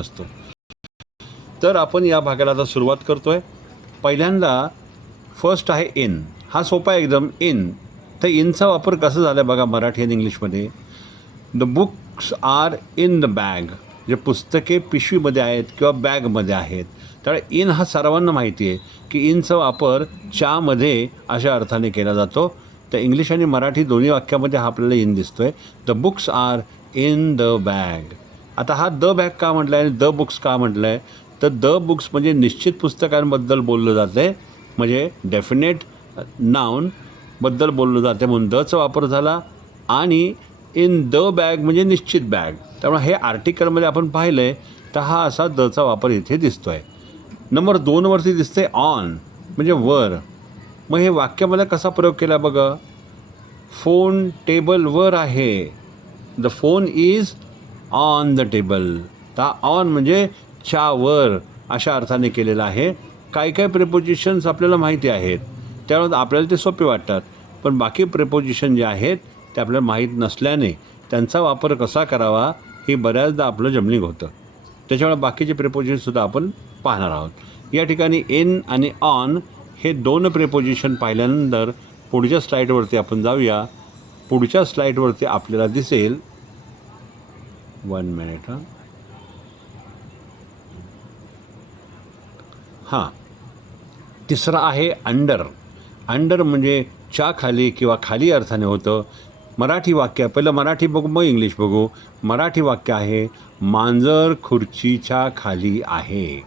असतो. तर आपण या भागाला आता सुरुवात करतोय. पहिल्यांदा फर्स्ट आहे इन. हा सोपा आहे एकदम. इन. तर इनचा वापर कसा झाला आहे बघा मराठी आणि इंग्लिशमध्ये. The books are in the bag. जे पुस्तके पिशवीमध्ये आहेत किंवा बॅगमध्ये आहेत. तर इन हा सर्वांना माहिती आहे की इनचा वापर च्यामध्ये अशा अर्थाने केला जातो. तर इंग्लिश आणि मराठी दोन्ही वाक्यामध्ये हा आपल्याला इन दिसतो आहे. The books are in the bag. आता हा द बॅग का म्हटलं आहे आणि द बुक्स का म्हटलं आहे. तर द बुक्स म्हणजे निश्चित पुस्तकांबद्दल बोललं जातं आहे, म्हणजे डेफिनेट नाऊनबद्दल बोललं जाते म्हणून दचा वापर झाला. आणि इन द बॅग म्हणजे निश्चित बॅग. त्यामुळे हे आर्टिकलमध्ये आपण पाहिलं आहे तर हा असा दचा वापर इथे दिसतो आहे. नंबर 2वरती दिसते ऑन म्हणजे वर. मग हे वाक्यामध्ये कसा प्रयोग केला बघा. फोन टेबलवर आहे. The phone is on the table. तर ऑन म्हणजे च्यावर अशा अर्थाने केलेलं आहे. काही काही प्रिपोजिशन्स आपल्याला माहिती आहेत त्यामुळे आपल्याला ते सोपे वाटतात. पण बाकी प्रिपोजिशन जे आहेत ते आपल्याला माहीत नसल्याने त्यांचा वापर कसा करावा हे बऱ्याचदा आपलं जमलिंग होतं. त्याच्यामुळे बाकीचे प्रिपोजिशनसुद्धा आपण पाहणार आहोत. या ठिकाणी इन आणि ऑन हे 2 प्रिपोजिशन पाहिल्यानंतर पुढच्या स्लाईडवरती आपण जाऊया. पुढच्या स्लाईडवरती आपल्याला दिसेल 1 मिनिट हां. तिसरा आहे अंडर. अंडर म्हणजे च्या खाली किंवा खाली अर्थाने होतं. मराठी वाक्य पहिलं मराठी बघू मग इंग्लिश बघू. मराठी वाक्य आहे मांजर खुर्चीच्या खाली आहे.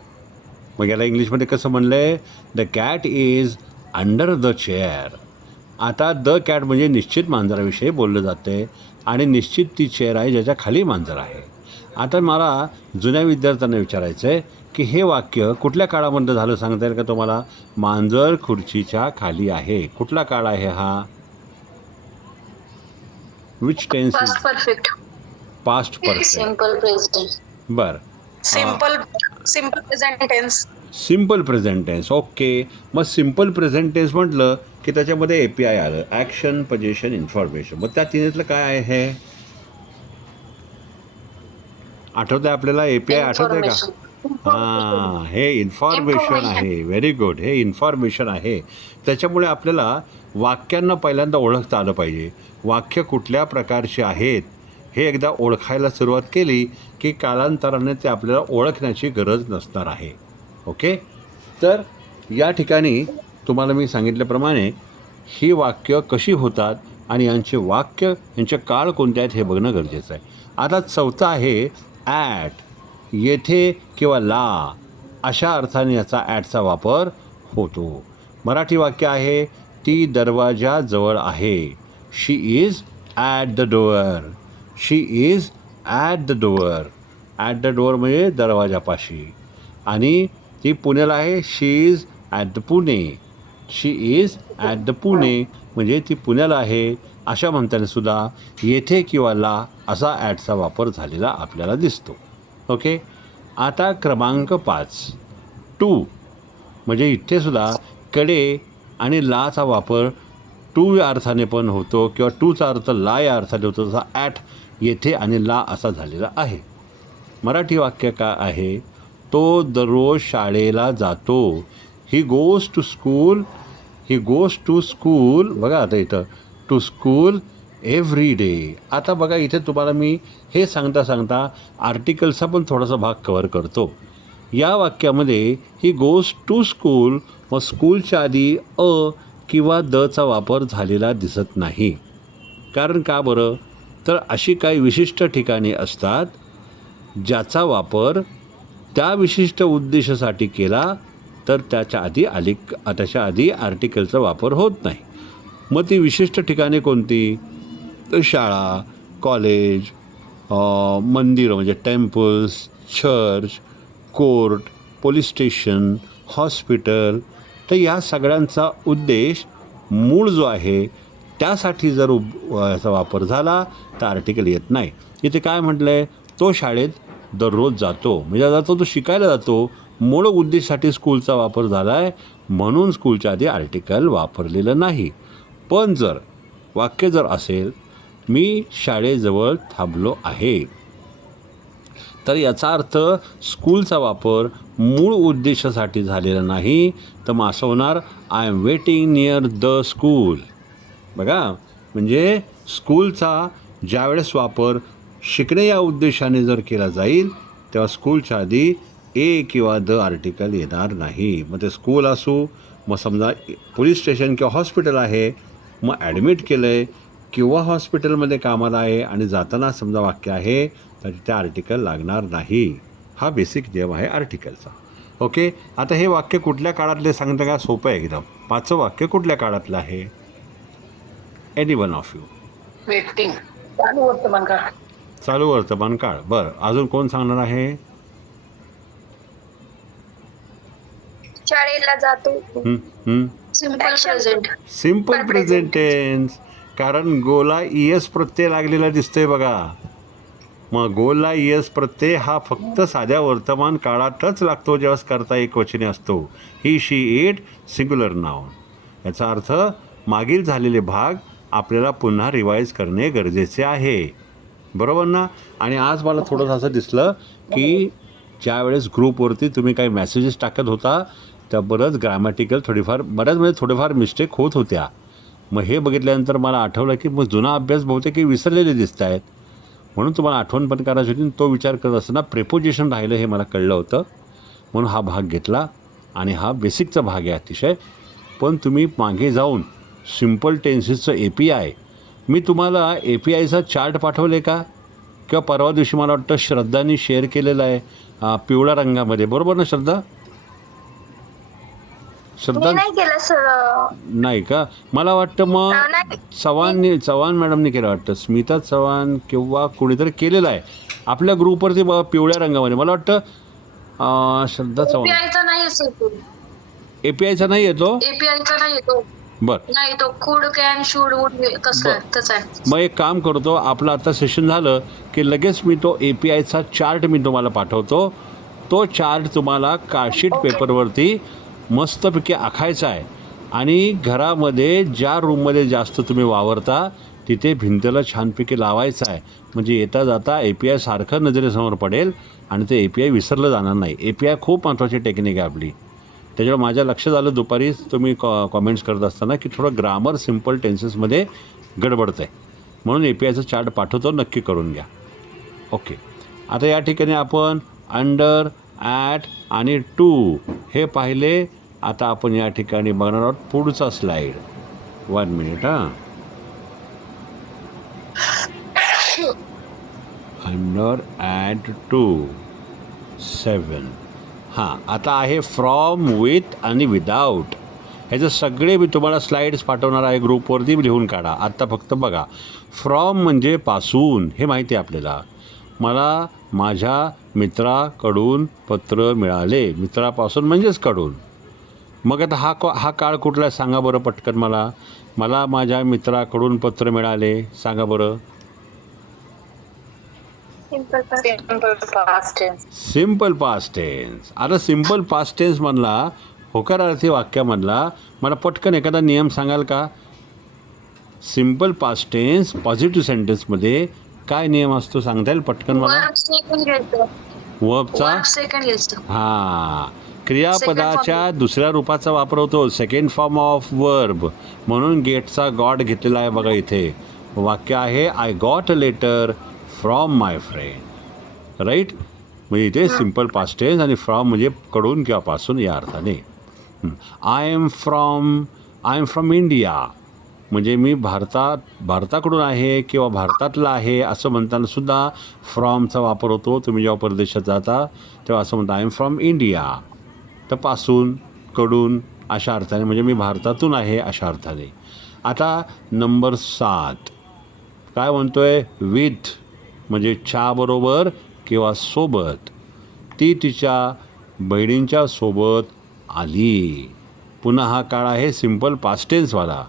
मग याला इंग्लिशमध्ये कसं म्हणलं आहे. The cat is under the chair. आता द कॅट म्हणजे निश्चित मांजराविषयी बोललं जाते आणि निश्चित ती चेअर आहे ज्याच्या खाली मांजर आहे. आता मला जुन्या विद्यार्थ्यांना विचारायचं आहे की हे वाक्य कुठल्या काळामध्ये झालं सांगता येईल का तुम्हाला. मांजर खुर्चीच्या खाली आहे. कुठला काळ आहे हा. Which tense. Past perfect. Past perfect. Simple present. बरं. Simple present tense. Simple present tense. Okay. मग सिम्पल प्रेझेंट टेन्स म्हटलं की त्याच्यामध्ये API आलं. Action position information. मग त्या तिन्हीतलं काय आहे हे आठवतं आहे आपल्याला. API आठवतं आहे का. हां, हे इन्फॉर्मेशन आहे. Very good. हे इन्फॉर्मेशन आहे. त्याच्यामुळे आपल्याला वाक्यांना पहिल्यांदा ओळखता आलं पाहिजे. वाक्य कुठल्या प्रकारचे आहेत हे एकदा ओळखायला सुरुवात केली की कालांतराने ते आपल्याला ओळखण्याची गरज नसणार आहे. ओके. तर या ठिकाणी तुम्हाला मी सांगितल्याप्रमाणे ही वाक्य कशी होतात आणि यांचे काळ कोणते आहेत हे बघणं गरजेचं आहे. आता चौथा आहे ॲट. येथे किंवा ला अशा अर्थाने याचा ॲटचा वापर होतो. मराठी वाक्य आहे ती दरवाजाजवळ आहे. She is at the door. She is at the door. At the door म्हणजे दरवाजापाशी. आणि ती पुण्याला आहे. She is at the Pune. She is at the Pune म्हणजे ती पुण्याला आहे. अशा म्हणताना सुद्धा येथे किंवा ला असा ॲटचा वापर झालेला आपल्याला दिसतो. ओके. आता क्रमांक 5 टू म्हणजे इथेसुद्धा कडे आणि लाचा वापर टू या अर्थाने पण होतो किंवा टूचा अर्थ ला या अर्थाने होतो. तसा ॲट येथे आणि ला असा झालेला आहे. मराठी वाक्य काय आहे. तो दररोज शाळेला जातो. He goes to school. He goes to school. बघा आता इथं टू स्कूल एव्हरी डे. आता बघा इथे तुम्हाला मी हे सांगता आर्टिकलचा पण थोडासा भाग कव्हर करतो. या वाक्यामध्ये ही गोज टू स्कूल व स्कूलच्या आधी अ किंवा दचा वापर झालेला दिसत नाही. कारण का बरं. तर अशी काही विशिष्ट ठिकाणे असतात ज्याचा वापर त्या विशिष्ट उद्देशासाठी केला तर त्याच्या आधी आर्टिकलचा वापर होत नाही. मग ती विशिष्ट ठिकाणे कोणती. तर शाळा, कॉलेज, मंदिरं म्हणजे temples, church, court, police station, hospital. तर या सगळ्यांचा उद्देश मूळ जो आहे त्यासाठी जर याचा वापर झाला तर आर्टिकल येत नाही. इथे काय म्हटलं आहे. तो शाळेत दररोज जातो म्हणजे तो शिकायला जातो. मूळ उद्देशासाठी स्कूलचा वापर झाला आहे म्हणून स्कूलच्या आधी आर्टिकल वापरलेलं नाही. पण जर वाक्य जर असेल मी शाळेजवळ थांबलो आहे तर याचा अर्थ स्कूलचा वापर मूळ उद्देशासाठी झालेला नाही, तर मग असं होणार I am waiting near the school. बघा, म्हणजे स्कूलचा ज्यावेळेस वापर शिकणे या उद्देशाने जर केला जाईल तेव्हा स्कूलच्या आधी ए किंवा द आर्टिकल येणार नाही. मग ते स्कूल असू, मग समजा पोलीस स्टेशन किंवा हॉस्पिटल आहे, मग ॲडमिट केलं आहे किंवा हॉस्पिटलमध्ये कामाला आहे आणि जाताना समजा वाक्य आहे तर तिथे आर्टिकल लागणार नाही. हा बेसिक नियम आहे आर्टिकलचा. ओके, आता हे वाक्य कुठल्या काळातले सांगतं का? सोपं आहे एकदम. 5वं वाक्य कुठल्या काळातलं आहे? Any one of you. Waiting चालू वर्तमान काळ. चालू वर्तमान काळ. बरं, अजून कोण सांगणार आहे? शाळेला जातो. Simple present. Simple present tense. कारण गोला ईएस प्रत्यय लागलेला दिसतोय बघा. मग गोला ईएस प्रत्यय हा फक्त साध्या वर्तमान काळातच लागतो जेव्हा कर्ता एकवचनी असतो. ही, शी, इट सिंग्युलर नाउन. याचा अर्थ मागील झालेले भाग आपल्याला पुन्हा रिवाईज करणे गरजेचे आहे. बरोबर ना? आणि आज मला थोडंसं असं दिसलं की ज्यावेळेस ग्रुपवरती तुम्ही काही मेसेजेस टाकत होता त्या बरंच ग्रॅमॅटिकल बऱ्याच म्हणजे थोडेफार मिस्टेक होत होत्या. मग हे बघितल्यानंतर मला आठवलं की मग जुना अभ्यास बहुतेक विसरलेले दिसत आहेत, म्हणून तुम्हाला आठवण पण करायची होती. तो विचार करत असताना प्रेपोजिशन राहिलं हे मला कळलं होतं, म्हणून हा भाग घेतला. आणि हा बेसिकचा भाग आहे अतिशय. पण तुम्ही मागे जाऊन सिम्पल टेन्सेसचं API, मी तुम्हाला APIचा चार्ट पाठवले का? किंवा परवा दिवशी मला वाटतं श्रद्धानी शेअर केलेला आहे पिवळ्या रंगामध्ये. बरोबर ना श्रद्धा? श्रद्धा नाही केलं सर. नाही का? मला वाटतं मग चव्हाण मॅडमने केलं वाटतं, स्मिता चव्हाण किंवा कोणीतरी केलेलं आहे आपल्या ग्रुपवरती बघा पिवळ्या रंगामध्ये. मला वाटतं श्रद्धा चव्हाण. APIचा नाही येतो. एपीआयचा नाही येतो. बरं, नाही तो कुड कॅन शुड वुड तसं तसं आहे. मग एक काम करतो, आपलं आता सेशन झालं की लगेच मी तो APIचा चार्ट मी तुम्हाला पाठवतो. तो चार्ट तुम्हाला कार्डशीट पेपरवरती मस्तपैकी आखायचा आहे आणि घरामध्ये ज्या रूममध्ये जास्त तुम्ही वावरता तिथे भिंतीला छानपैकी लावायचं आहे. म्हणजे येता जाता API सारखं नजरेसमोर पडेल आणि ते API विसरलं जाणार नाही. API खूप महत्त्वाची टेक्निक आहे आपली. त्याच्यामुळे माझ्या लक्षात आलं दुपारी तुम्ही कॉमेंट्स करत असताना की थोडं ग्रामर सिम्पल टेन्सेसमध्ये गडबडतं आहे, म्हणून APIचा चार्ट पाठवतो, नक्की करून घ्या. ओके, आता या ठिकाणी आपण अंडर, ॲट आणि टू हे पाहिले. आता आपण या ठिकाणी बघणार आहोत पुढचा slide. 1 minute. Under, at, to, 7. हां, आता आहे फ्रॉम, विथ आणि विदाऊट. ह्याचे सगळे मी तुम्हाला स्लाईड्स पाठवणार आहे ग्रुपवरती, लिहून काढा. आत्ता फक्त बघा. फ्रॉम म्हणजे पासून, हे माहिती आहे आपल्याला. मला माझ्या मित्राकडून पत्र मिळाले. मित्रापासून म्हणजेच कडून. मग आता हा काळ कुठला सांगा बरं पटकन मला. मला माझ्या मित्राकडून पत्र मिळाले, सांगा बरं. Simple past tense. आता सिम्पल पास्ट टेन्स म्हणला, होकारार्थी वाक्यामधला मला पटकन एखादा नियम सांगाल का? सिम्पल पास्ट टेन्स पॉझिटिव्ह सेंटेन्समध्ये काय नियम असतो सांगता येईल पटकन मला? वर्बचा हां, क्रियापदाच्या दुसऱ्या रूपाचा वापर होतो, सेकंड फॉर्म ऑफ वर्ब. म्हणून गेटचा गॉट घेतलेला आहे बघा इथे. वाक्य आहे I got a letter from my friend. Right? म्हणजे इथे सिम्पल पास्ट टेन्स आणि फ्रॉम म्हणजे कडून किंवा पासून या अर्थाने. आय एम फ्रॉम इंडिया म्हणजे मी भारताकडून आहे किंवा भारतातला आहे असं म्हणताना सुद्धा फ्रॉमचा वापर होतो. तुम्ही जेव्हा परदेशात जाता तेव्हा असं म्हणता आय एम फ्रॉम इंडिया. तर पासून, कडून अशा अर्थाने, म्हणजे मी भारतातून आहे अशा अर्थाने. आता नंबर 7 काय म्हणतो आहे? विथ म्हणजे च्याबरोबर किंवा सोबत. ती तिच्या बहिणींच्या सोबत आली. पुन्हा हा काळ आहे सिम्पल पास्ट टेन्सवाला.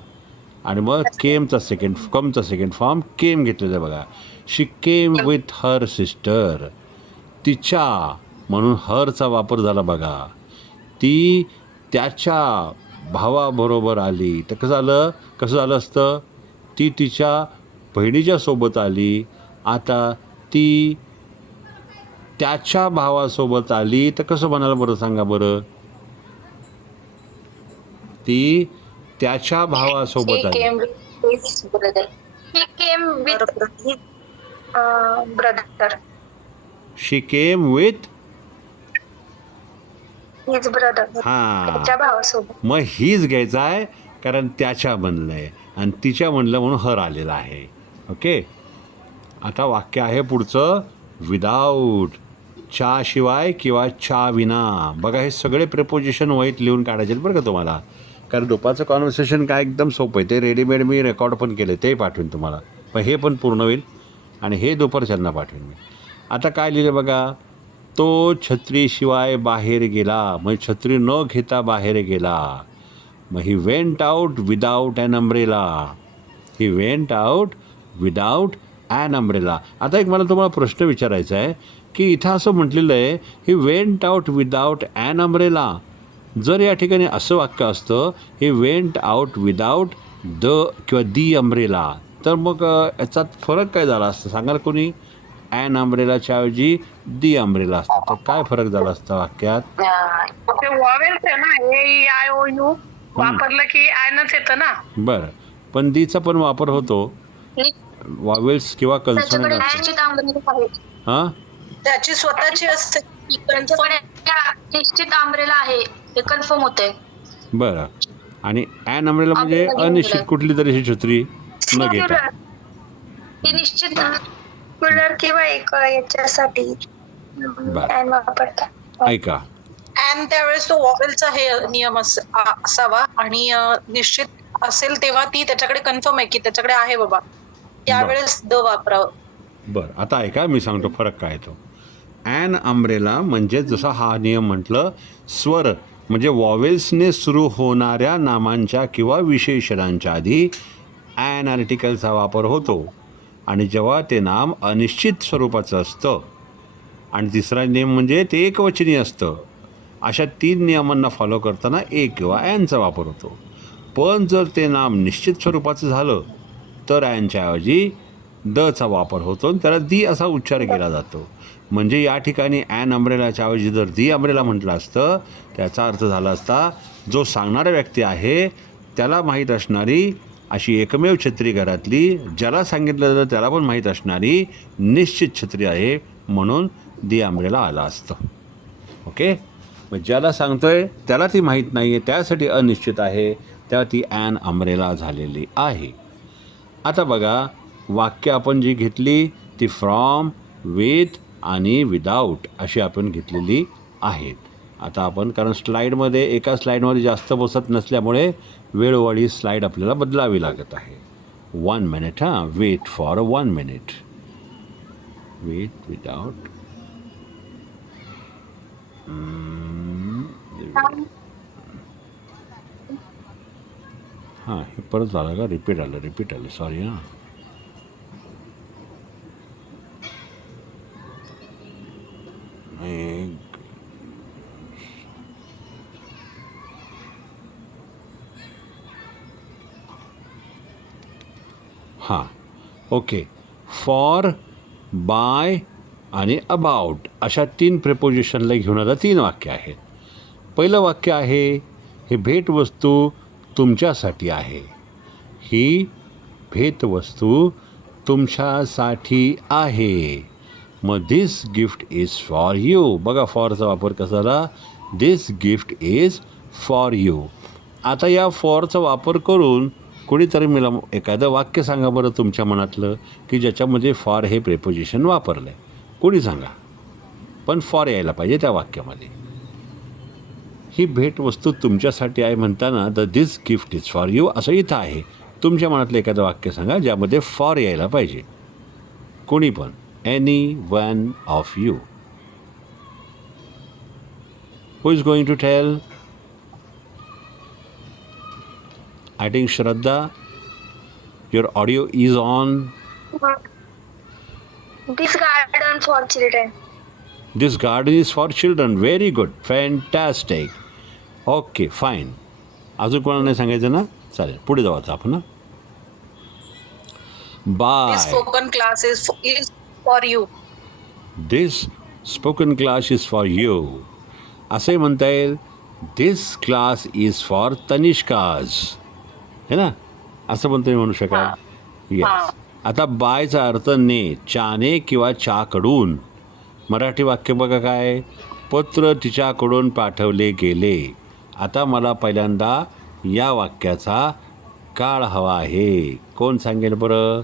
आणि मग कमचा सेकंड फॉर्म केम घेतलेलं आहे बघा. She came with her sister. तिच्या म्हणून हरचा वापर झाला बघा. ती त्याच्या भावाबरोबर आली. तर कसं झालं असतं? ती तिच्या बहिणीच्या सोबत आली. आता ती त्याच्या भावासोबत आली तर कसं म्हणाल बरं, सांगा बरं. ती त्याच्या He भावासोबत आली. came with his brother. He came with his brother. She came with. His brother. हां, त्याच्या भावासोबत. मग हीच घ्यायचा आहे कारण त्याच्या बनलं आहे आणि तिच्या बनलं म्हणून हर आलेला आहे. ओके. आता वाक्य आहे पुढचं, विदाऊट. च्या शिवाय किंवा च्या विना. बघा हे सगळे प्रिपोजिशन वहीत लिहून काढायचे बरं का तुम्हाला, कारण दुपारचं कॉन्व्हर्सेशन काय एकदम सोपं आहे. ते रेडीमेड मी रेकॉर्ड पण केले, ते पाठवेन तुम्हाला. पण हे पण पूर्ण होईल आणि हे दुपारच्यांना पाठवेन मी. आता काय लिहिलं बघा, तो छत्रीशिवाय बाहेर गेला. मग छत्री न घेता बाहेर गेला. मग he went out without an umbrella. He went out without an umbrella. आता एक मला तुम्हाला प्रश्न विचारायचा आहे की इथं असं म्हटलेलं आहे he went out without an umbrella. जर या ठिकाणी असं वाक्य असतं he went out without the किंवा दी अम्ब्रेला, तर मग याच्यात फरक काय झाला असतं सांगाल कोणी. ॲन अम्ब्रेलाच्या ऐवजी दी अम्ब्रेला असतं, तर काय फरक झाला असता वाक्यात. ते वॉवेल्स आहे ना, AEIOU वापरलं की आयनच येतं ना. बरं, पण दीचा पण वापर होतो वॉवेल्स किंवा कन्सोनंट त्याच्याकडे असतं. निश्चित आंब्रेला आहे. हां, त्याची स्वतःची असते. निश्चित आंब्रेला आहे हे कन्फर्म होते. बरं. आणि ॲन अम्ब्रेला म्हणजे अम्ब्रेला अनिश्चित कुठली तरी छत्री न घेता. ती निश्चित कूलर किंवा एक याच्यासाठी बरं, वापरतात. ऐका. आणि त्यावेळेस तो वॉवेलचा हे नियम असावा आणि निश्चित असेल तेव्हा ती त्याच्याकडे कन्फर्म आहे की त्याच्याकडे आहे बाबा, त्यावेळेस द वापरावं. बरं, आता ऐका मी सांगतो फरक काय तो. ॲन अम्ब्रेला म्हणजे जसा हा नियम म्हटलं, स्वर म्हणजे वॉवेल्सने सुरू होणाऱ्या नामांच्या किंवा विशेषणांच्या आधी ॲन आर्टिकलचा वापर होतो आणि जेव्हा ते नाम अनिश्चित स्वरूपाचं असतं. आणि तिसरा नियम म्हणजे ते एकवचनी असतं. अशा 3 नियमांना फॉलो करताना एक किंवा ॲनचा वापर होतो. पण जर ते नाम निश्चित स्वरूपाचं झालं तर ॲनच्याऐवजी दचा वापर होतो आणि त्याला दी असा उच्चार केला जातो. म्हणजे या ठिकाणी ॲन अम्ब्रेलाच्या ऐवजी जर दी अम्ब्रेला म्हटलं असतं त्याचा अर्थ झाला असता जो सांगणारा व्यक्ती आहे त्याला माहीत असणारी अशी एकमेव छत्री घरातली, ज्याला सांगितलं जातं त्याला पण माहीत असणारी निश्चित छत्री आहे म्हणून दी अम्ब्रेला आला असतं. ओके. मग ज्याला सांगतोय त्याला ती माहीत नाही आहे त्यासाठी अनिश्चित आहे, तेव्हा ती ॲन अम्ब्रेला झालेली आहे. आता बघा वाक्य आपण जी घेतली ती फ्रॉम, विथ आणि विदाऊट अशी आपण घेतलेली आहेत. आता आपण कारण स्लाईडमध्ये एका स्लाईडमध्ये जास्त बसत नसल्यामुळे वेळोवेळी स्लाईड आपल्याला बदलावी लागत आहे. 1 मिनिट. हां, wait for 1 minute. With without. हां, हे परत झालं का, रिपीट आलं सॉरी. हां, हां, ओके. फॉर, बाय आणि अबाउट अशा 3 प्रिपोजिशनला घेऊन आता 3 वाक्य आहेत. पहिलं वाक्य आहे ही भेटवस्तू तुमच्यासाठी आहे. ही भेटवस्तू तुमच्यासाठी आहे. मग दिस गिफ्ट इज फॉर यू. बघा फॉरचा वापर कसा झाला, दिस गिफ्ट इज फॉर यू. आता या फॉरचा वापर करून कोणीतरी मला एखादं वाक्य सांगा बरं तुमच्या मनातलं की ज्याच्यामध्ये फॉर हे प्रिपोजिशन वापरलं आहे. कोणी सांगा, पण फॉर यायला पाहिजे त्या वाक्यामध्ये. ही भेटवस्तू तुमच्यासाठी आहे म्हणताना the this gift is for you असं इथं आहे. तुमच्या मनातलं एखादं वाक्य सांगा ज्यामध्ये फॉर यायला पाहिजे. कोणी पण, any one of you. Who is going to tell? I think Shraddha, your audio is on. This garden for children. This garden is for children. Very good. Fantastic. Okay, fine. अजून कोणाला नाही सांगायचं ना? चालेल, पुढे जाऊ आता आपण. This bye. spoken class is for you. This spoken class is for you. असंही म्हणता येईल this class is for Tanishka's, है ना, असं पण तुम्ही म्हणू शकाल. येस. आता बायचा अर्थ ने, चाने किंवा चाकडून. मराठी वाक्य बघा काय, पत्र तिच्याकडून पाठवले गेले. आता मला पहिल्यांदा या वाक्याचा काळ हवा आहे. कोण सांगेल बरं?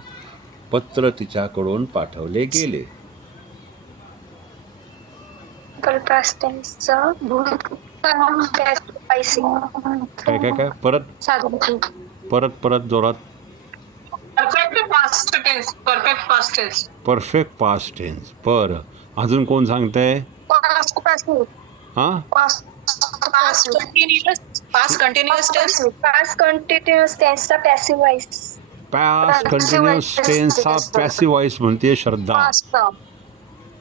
पत्र तिच्याकडून पाठवले गेले. पास्ट टेन्सचं काय काय काय परत परत परत जोरात. Perfect past tense. Perfect past tense. Perfect past tense. बरं, अजून कोण सांगतंय? हां, past continuous tense. Past continuous टेन्सचा पॅसिव्ह व्हॉइस. पास्ट कंटिन्युअस टेन्सचा पॅसिव्ह व्हॉइस म्हणते श्रद्धा.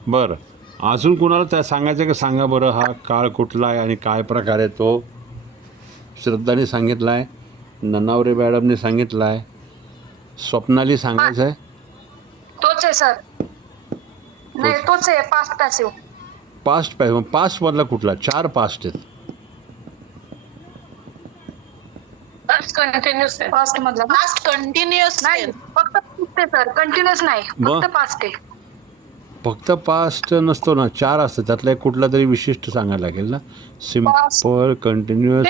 बरं, अजून कोणाला त्या सांगायचं का? सांगा बरं, हा काळ कुठला आहे आणि काय प्रकार आहे तो. श्रद्धाने सांगितला आहे, ननावरे मॅडमने सांगितला आहे, स्वप्नाली सांगायचं आहे. तोच आहे सर. नाही, तोच आहे पास्ट पॅसिव्ह. पास्ट पाहिजे. मग पास्टमधला कुठला? 4 पास्ट आहेत. Past continuous. पास्ट मधला पास्ट कंटिन्युअस नाही, फक्त पास्ट आहे सर, कंटिन्युअस नाही, मग? फक्त पास्ट आहे. फक्त पास्ट नसतो ना, 4 असतं. त्यातला एक कुठला तरी विशिष्ट सांगायला लागेल ना. Simple, continuous,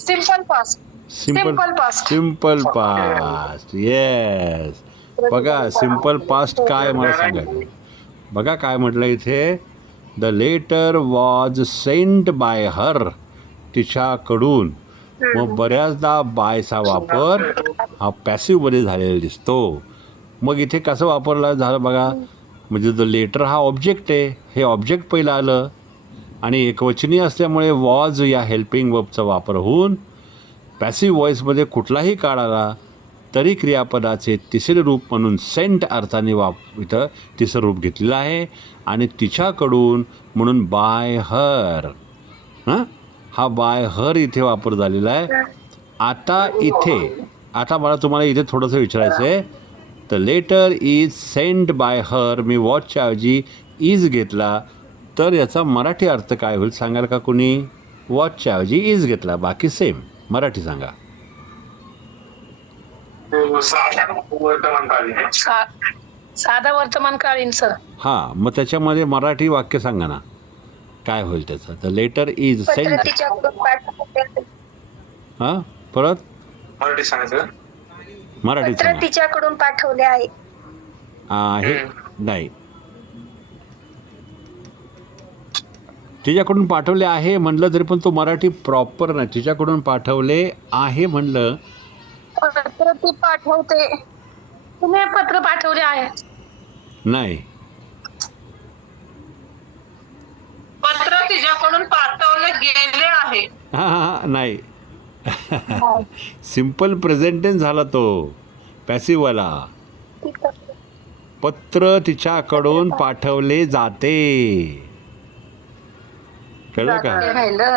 simple past. Simple past. Simple past. Yes. बघा सिम्पल पास्ट काय मला सांगायचं. बघा काय म्हटलं इथे, the letter was sent by her. तिच्याकडून. मग बऱ्याचदा बायचा वापर हा पॅसिव्हमध्ये झालेला दिसतो. मग इथे कसं वापरला झालं बघा, म्हणजे द लेटर हा ऑब्जेक्ट आहे, हे ऑब्जेक्ट पहिलं आलं आणि एकवचनी असल्यामुळे वॉज या हेल्पिंग वर्बचा वापर होऊन पॅसिव्ह व्हॉइसमध्ये कुठलाही काळ आला तरी क्रियापदाचे तिसरे रूप म्हणून सेंट अर्थाने इथं तिसरं रूप घेतलेलं आहे. आणि तिच्याकडून म्हणून बाय हर. हां, हा बाय हर इथे वापर झालेला आहे. आता मला तुम्हाला इथे थोडंसं विचारायचं आहे. The letter is sent by her. मी वॉचच्या ऐवजी इज घेतला तर याचा मराठी अर्थ काय होईल सांगाल का कुणी? वॉचच्या ऐवजी इज घेतला, बाकी सेम. मराठी सांगा. साधा वर्तमानकालीन सर. हां, मग त्याच्यामध्ये मराठी वाक्य सांगा ना, काय होईल त्याचं? The letter is sent. हां, परत मराठी सांगायचं. मराठी पत्र सांगा. तिच्याकडून पाठवले आहे. आहे नाही, तिच्याकडून पाठवले आहे म्हणलं तरी पण तो मराठी प्रॉपर नाही. तिच्याकडून पाठवले आहे म्हणलं. पत्र ती पाठवते. तुम्ही पत्र पाठवले आहे. नाही, पत्र तिच्याकडून पाठवले गेले आहे. हां नाही. सिम्पल प्रेझेंट टेन्स झाला तो, पॅसिव्हवाला. पत्र तिच्याकडून पाठवले जाते. कळलं का?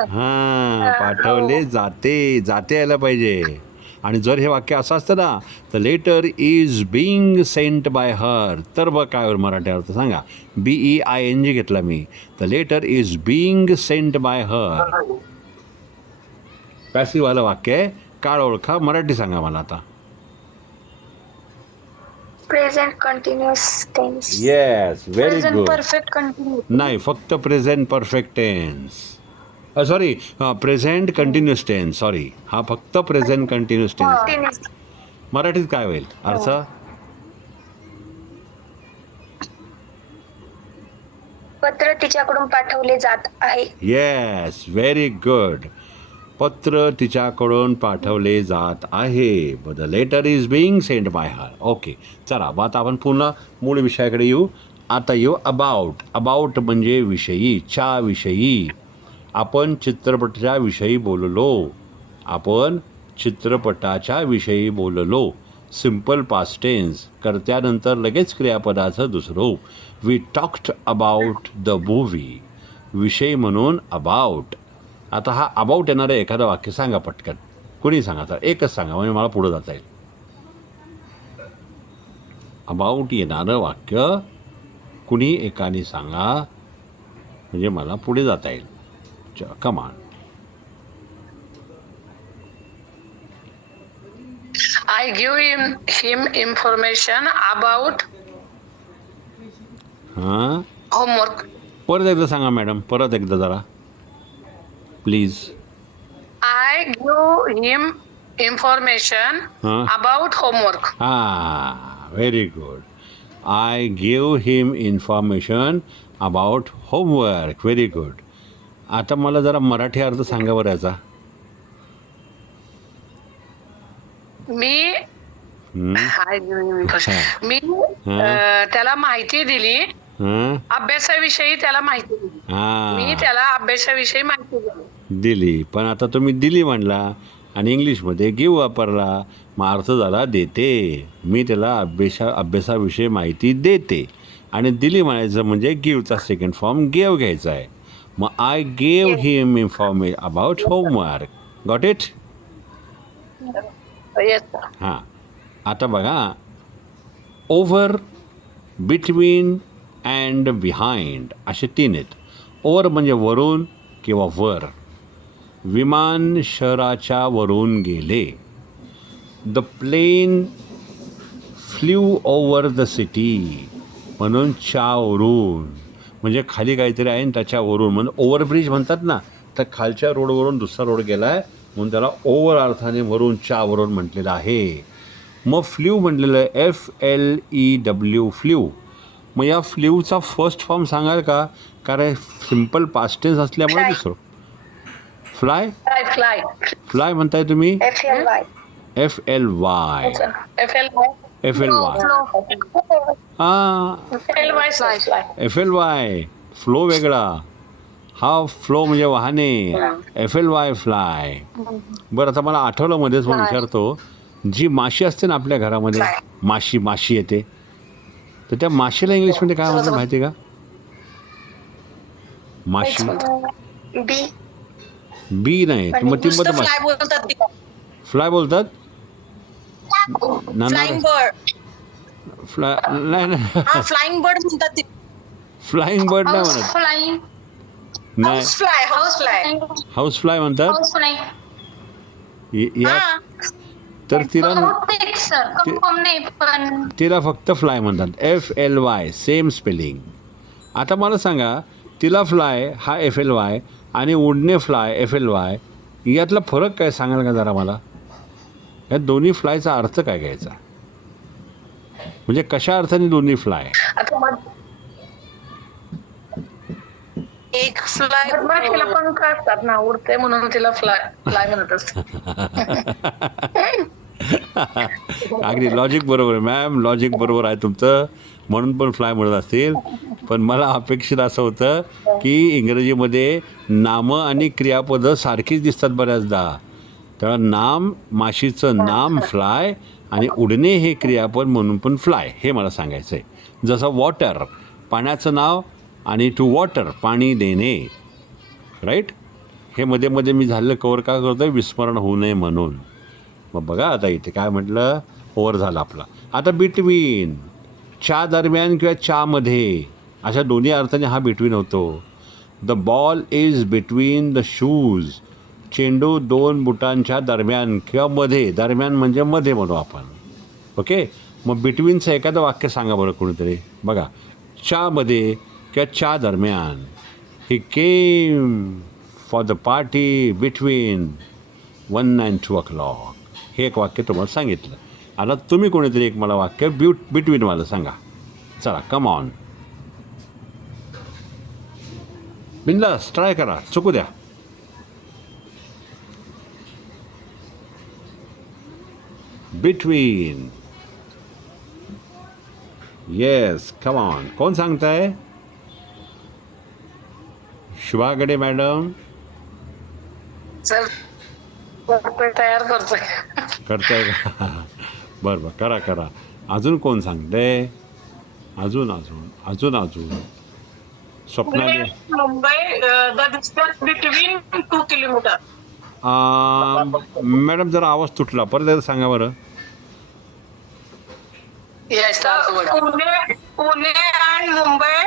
हां, पाठवले जाते. जाते यायला पाहिजे. आणि जर हे वाक्य असं असतं ना, the letter is being sent by her, तर बघ काय मराठी अर्थ सांगा. BEING घेतला मी. The letter is being sent by her. पॅसिव्हवालं वाक्य आहे. काळ ओळखा. मराठी सांगा मला आता. Present continuous tense. Yes, very good. Perfect continuous. नाही, फक्त present perfect tense. Sorry, present continuous tense. Sorry, हा फक्त प्रेझेंट कंटिन्युअस टेन्स. मराठीत काय होईल अर्थ? पत्र तिच्याकडून पाठवले जात आहे. Yes, very good. पत्र तिच्याकडून पाठवले जात आहे. The letter is being sent by her. Okay, चला मग आता आपण पुन्हा मूळ विषयाकडे येऊ. आता येऊ अबाउट. अबाउट म्हणजे विषयी, च्या विषयी. आपण चित्रपटाच्या विषयी बोललो. Simple past tense. कर्त्यानंतर लगेच क्रियापदाचं दुसरं रूप. We talked about the movie. विषय म्हणून अबाउट. आता हा अबाउट येणारं एखादं वाक्य सांगा पटकन. कुणी सांगा, तर एकच सांगा म्हणजे मला पुढं जाता येईल. अबाउट येणारं वाक्य कुणी एकाने सांगा. म्हणजे मला पुढे जाता येईल. कमान. I give him information about हां, homework. परत एकदा सांगा मॅडम, परत एकदा जरा please. I give him information Huh? about homework. Very good. I give him information about homework. Very good. आता मला जरा मराठी अर्थ सांगा बरं याचा. मी हं? I give him information. मी त्याला माहिती दिली, हं? अभ्यासाविषयी त्याला माहिती दिली. मी हां, त्याला अभ्यासाविषयी माहिती दिली. दिली. पण आता तुम्ही दिली म्हणला आणि इंग्लिशमध्ये गिव्ह वापरला, मग अर्थ झाला देते. मी त्याला अभ्यासाविषयी माहिती देते आणि दिली म्हणायचं म्हणजे गिव्हचा सेकंड फॉर्म गेव घ्यायचा आहे. मग I gave him information about homework. Got it? Yes, sir. हां, आता बघा, ओव्हर, बिटवीन अँड बिहाइंड असे 3 आहेत. ओव्हर म्हणजे वरून किंवा वर. विमान शहराच्या वरून गेले. The plane flew over the city, म्हणून च्यावरून म्हणजे खाली काहीतरी आहे आणि त्याच्यावरून, म्हणजे ओव्हरब्रिज म्हणतात ना, तर खालच्या रोडवरून दुसरा रोड गेला आहे म्हणून त्याला ओव्हर अर्थाने वरून च्यावरून म्हटलेलं आहे. मग फ्ल्यू म्हटलेलं आहे FLEW, फ्ल्यू. मग या फ्ल्यूचा फर्स्ट फॉर्म सांगाल का? कारण सिम्पल पास्ट टेन्स असल्यामुळे Fly. दुसरं. Fly, Fly. फ्लाय म्हणताय तुम्ही? FLY. FLY. FLY. FLY. हां, FLY फ्लो वेगळा, हा फ्लो म्हणजे वाहने. FLY fly. बरं, आता मला आठवलं मध्येच म्हणून विचारतो, जी माशी असते ना आपल्या घरामध्ये, माशी येते, तर त्या माशीला इंग्लिशमध्ये काय म्हणतात माहिती आहे का? माशी. B. बी नाही, मग ती नुसतं मध्ये फ्लाय बोलतात ती. फ्लाय बोलतात ना? Flying bird. फ्लाय नाही, हा, फ्लाइंग बर्ड म्हणतात ती. फ्लाइंग बर्ड नाही म्हणत. Flying. नाही, हाऊस फ्लाय. हाऊस फ्लाय म्हणतात. Flying. या हा, तर तिला कन्फर्म नाही पण तिला फक्त फ्लाय म्हणतात. FLY, same spelling. आता मला सांगा, तिला फ्लाय हा FLY आणि उडणे फ्लाय FLY, यातला फरक काय सांगाल का जरा मला? या दोन्ही फ्लायचा अर्थ काय घ्यायचा, म्हणजे कशा अर्थाने दोन्ही फ्लाय? आता एक फ्लाय. मधमाशीला पंख असतात ना, उडते म्हणून तिला फ्लाय म्हणत असतात. अगदी लॉजिक बरोबर आहे मॅम, लॉजिक बरोबर आहे तुमचं, म्हणून पण फ्लाय म्हणत असतील. पण मला अपेक्षित असं होतं की इंग्रजीमध्ये नामं आणि क्रियापदं सारखीच दिसतात बऱ्याचदा. तेव्हा नाम, माशीचं नाम फ्लाय आणि उडणे हे क्रियापद म्हणून पण फ्लाय, हे मला सांगायचं आहे. जसं वॉटर, पाण्याचं नाव, आणि टू वॉटर, पाणी देणे. राईट? हे मध्ये मध्ये मी झालेलं कवर का करतो आहे? विस्मरण होऊ नये म्हणून. मग बघा आता इथे काय म्हटलं, ओव्हर झाला आपला. आता बिटवीन, च्या दरम्यान किंवा च्यामध्ये, अशा दोन्ही अर्थाने हा बिटवीन होतो. The ball is between the shoes, चेंडू 2 बुटांच्या दरम्यान किंवा मध्ये. दरम्यान म्हणजे मध्ये म्हणू आपण. ओके, मग बिटवीनचं एखादं वाक्य सांगा बरं कोणीतरी. बघा, च्यामध्ये किंवा च्या दरम्यान. He came for the party between 1 and 2 o'clock. हे एक वाक्य तुम्हाला सांगितलं. आता तुम्ही कोणीतरी एक मला वाक्य बिटवीनवालं सांगा. चला, कम ऑन, बिंदास ट्राय करा, चुकू द्या. बिटवीन. Yes, come on. कोण सांगताय? शुभागडे मॅडम सर तयार करतोय. करताय का? बरं बरं, करा करा. अजून कोण सांगतंय? अजून अजून अजून अजून Swapnali. Mumbai the distance between 2 kilometre. Madam जरा आवाज तुटला, परत एकदा सांगा बरं. Pune Pune and Mumbai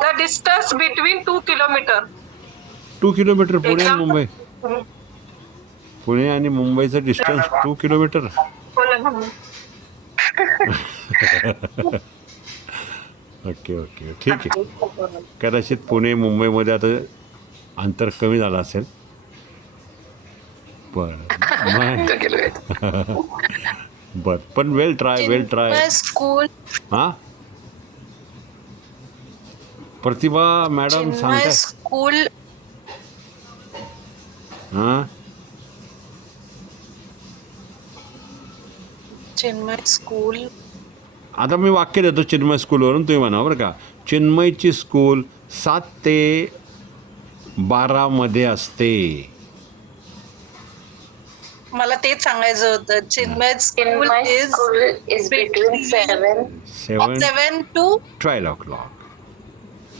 the distance between 2 kilometre. 2 kilometre Pune आणि मुंबई. पुणे आणि मुंबईचं डिस्टन्स 2 किलोमीटर. ओके ओके ठीक आहे. कदाचित पुणे मुंबईमध्ये आता अंतर कमी झालं असेल. बरं बर पण वेल ट्राय स्कूल हां प्रतिभा मॅडम सांगताय स्कूल हां चिन्मय स्कूल. आता मी वाक्य देतो चिन्मय स्कूलवरून, तुम्ही म्हणा बरं का. चिन्मयची स्कूल 7 ते 12 मध्ये असते. मला तेच सांगायचं होतं. Chinmay school is between 7 7 to 12 o'clock.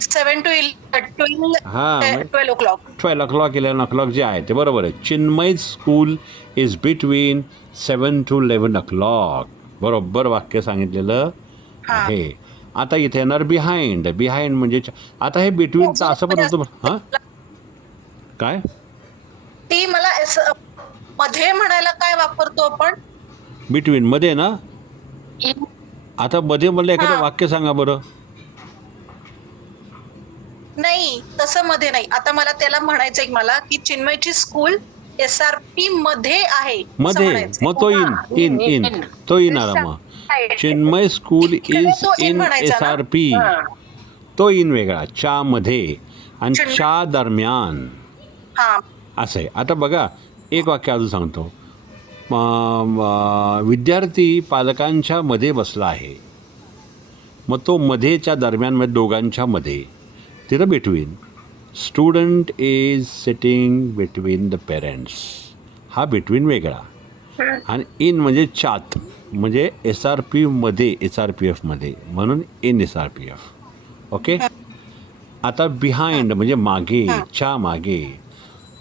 7 to 12 o'clock. 12 o'clock 11 o'clock जे आहे ते बरोबर आहे. Chinmay school is between 7 to 11 o'clock. बरोबर वाक्य सांगितलेलं आहे. आता इथे येणार बिहाइंड. बिहाइंड म्हणजे आता हे बिटवीनचं असं पण होतं. हां काय ती मला मध्ये म्हणायला काय वापरतो आपण? बिटवीन मध्ये ना. आता मध्ये म्हणलं एखादं वाक्य सांगा बरं. नाही तसं मध्ये नाही. आता मला त्याला म्हणायचंय मला की चिन्मयची स्कूल SRP मध्ये आहे मध्ये. मग तो इन तो येणार. मग Chinmay school is in SRP. तो इन वेगळा च्या मध्ये आणि च्या दरम्यान असं आहे. आता बघा एक वाक्य अजून सांगतो. विद्यार्थी पालकांच्या मध्ये बसला आहे. मग तो मध्येच्या दरम्यान म्हणजे दोघांच्या मध्ये. तिथं between. Student is sitting between the parents. हा बिटवीन वेगळा. आणि इन म्हणजे चात म्हणजे SRP मध्ये SRPF मध्ये म्हणून इन SRPF. ओके. आता बिहाइंड म्हणजे मागे च्या मागे.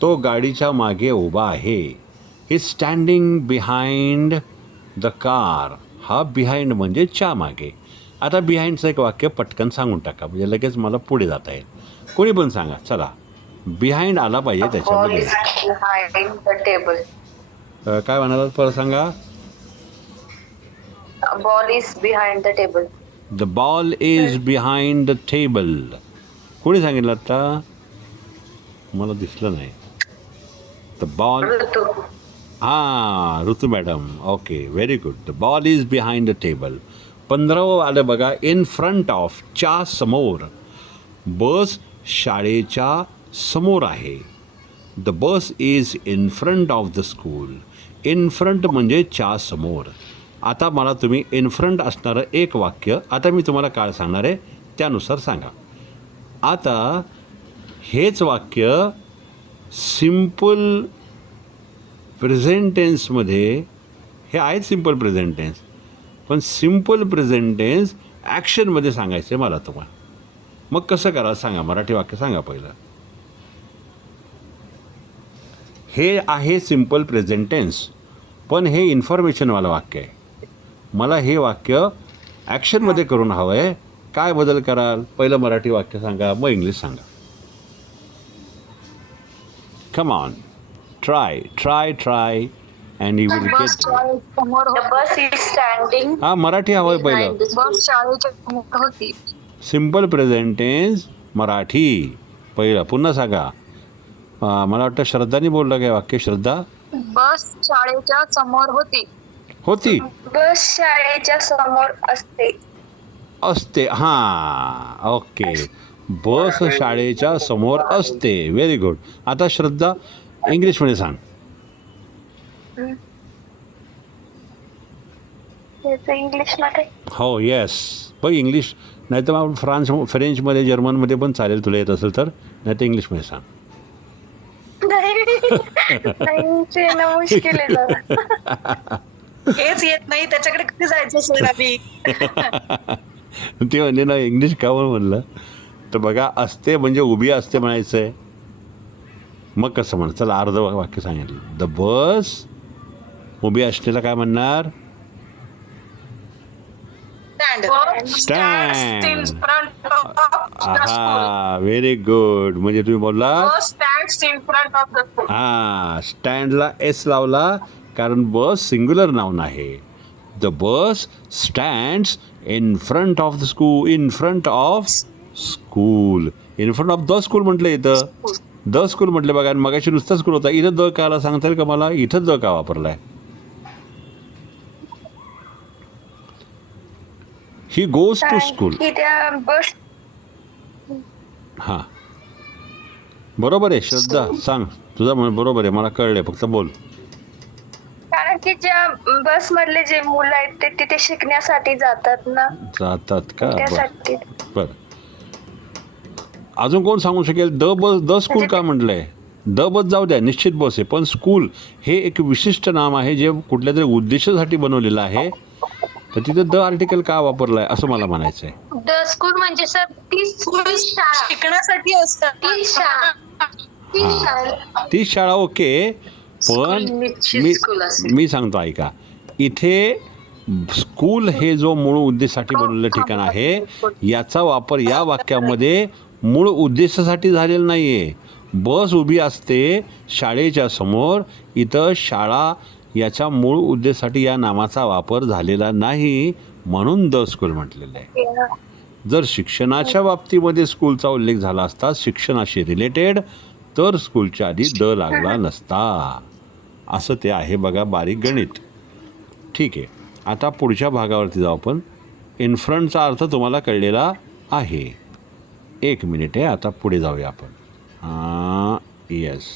तो गाडीच्या मागे उभा आहे. ही स्टँडिंग बिहाइंड द कार. हा बिहाइंड म्हणजे च्या मागे. आता बिहाइंडचं एक वाक्य पटकन सांगून टाका म्हणजे लगेच मला पुढे जाता येईल. कोणी पण सांगा चला. बिहाइंड आला पाहिजे त्याच्यामध्ये. behind the table. काय म्हणालात परत सांगा. Ball is behind the table. The ball is behind the table. कोणी सांगितलं आता मला दिसलं नाही. The ball Ritu madam. Okay very good. The ball is behind the table. 15वं आलं बघा. इन फ्रंट ऑफ च्या समोर. बस शाळेच्या समोर आहे. The bus is in front of the school. In front म्हणजे च्या समोर. आता मला तुम्ही इन फ्रंट असणारं एक वाक्य आता मी तुम्हाला काय सांगणार आहे त्यानुसार सांगा. आता हेच वाक्य सिम्पल प्रेझेंट टेन्समध्ये हे आहेत सिम्पल प्रेझेंट टेन्स. पण सिम्पल प्रेझेंट टेन्स ॲक्शनमध्ये सांगायचं आहे मला तुम्हाला. मग कसं करा सांगा. मराठी वाक्य सांगा पहिलं. हे आहे सिम्पल प्रेझेंट टेन्स पण हे इन्फॉर्मेशनवालं वाक्य आहे. मला हे वाक्य ॲक्शनमध्ये करून हवं आहे. काय बदल कराल. पहिलं मराठी वाक्य सांगा मग इंग्लिश सांगा. Come on try and you will get. The bus is standing. हां मराठी हवं आहे पहिलं. बस शाळेच्या समोर होती. सिम्पल प्रेझेंट टेन्स मराठी पहिलं. पुन्हा सांगा. मला वाटतं श्रद्धानी बोललं काय वाक्य. श्रद्धा. बस शाळेच्या समोर होती. बस शाळेच्या समोर असते. हां ओके. बस शाळेच्या समोर असते. Very good. आता श्रद्धा इंग्लिशमध्ये सांग. इंग्लिशमध्ये. हो येस. पण इंग्लिश नाही तर मग फ्रेंचमध्ये जर्मनमध्ये पण चालेल तुला येत असेल तर. नाही तर इंग्लिशमध्ये सांग. मुश्किल आहे. हेच येत नाही त्याच्याकडे कधी जायचं सर आम्ही. ते म्हणजे ना इंग्लिश का म्हणलं तर बघा असते म्हणजे उभी असते म्हणायचं आहे. मग कसं म्हण. चला अर्ध वाक्य सांगितलं. द बस उभी असलेला काय म्हणणार. Stand Stand. In front of the school. हा व्हेरी गुड. म्हणजे तुम्ही बोलला बस stands in front of the school. हा स्टँडला एस लावला कारण बस सिंग्युलर नाउन आहे. The bus stands in front of the school. In front of school. In front of the school म्हटलं इथं. द स्कूल म्हटलं बघा. आणि मगाशी नुसता स्कूल होता. इथं द का आला सांगता येईल का मला? इथं द का वापरलाय? He goes to school. की त्या बस हां बरोबर आहे श्रद्धा. सांग तुझा म्हण बरोबर आहे. मला कळलंय. फक्त बोल. कारण की ज्या बस मधले जे मुलं आहेत ते तिथे शिकण्यासाठी जातात ना, जातात का? त्यासाठी. बर अजून कोण सांगू शकेल? द स्कूल का म्हटलंय? द बस जाऊ द्या, निश्चित बस आहे. पण स्कूल हे एक विशिष्ट नाम आहे जे कुठल्या तरी उद्देशासाठी बनवलेलं आहे. तर तिथं द आर्टिकल का वापरलाय असं मला म्हणायचं आहे. द स्कूल म्हणजे सर ती शाळा. शिकण्यासाठी असतात. ती शाळा. ती शाळा. ती शाळा ओके. पण मी सांगतो ऐका. इथे स्कूल हे जो मूळ उद्देशासाठी बनवलेलं ठिकाण आहे याचा वापर या वाक्यामध्ये मूळ उद्देशासाठी झालेला नाही आहे. बस उभी असते शाळेच्या समोर. इथं शाळा याच्या मूळ उद्देशासाठी या नामाचा वापर झालेला नाही म्हणून द स्कूल म्हटलेलं आहे. जर शिक्षणाच्या बाबतीमध्ये स्कूलचा उल्लेख झाला असता शिक्षणाशी रिलेटेड तर स्कूलच्या आधी द लागला नसता. असं ते आहे बघा बारीक गणित. ठीक आहे. आता पुढच्या भागावरती जाऊ आपण. इन फ्रंटचा अर्थ तुम्हाला कळलेला आहे. 1 मिनिट आहे. आता पुढे जाऊया आपण. येस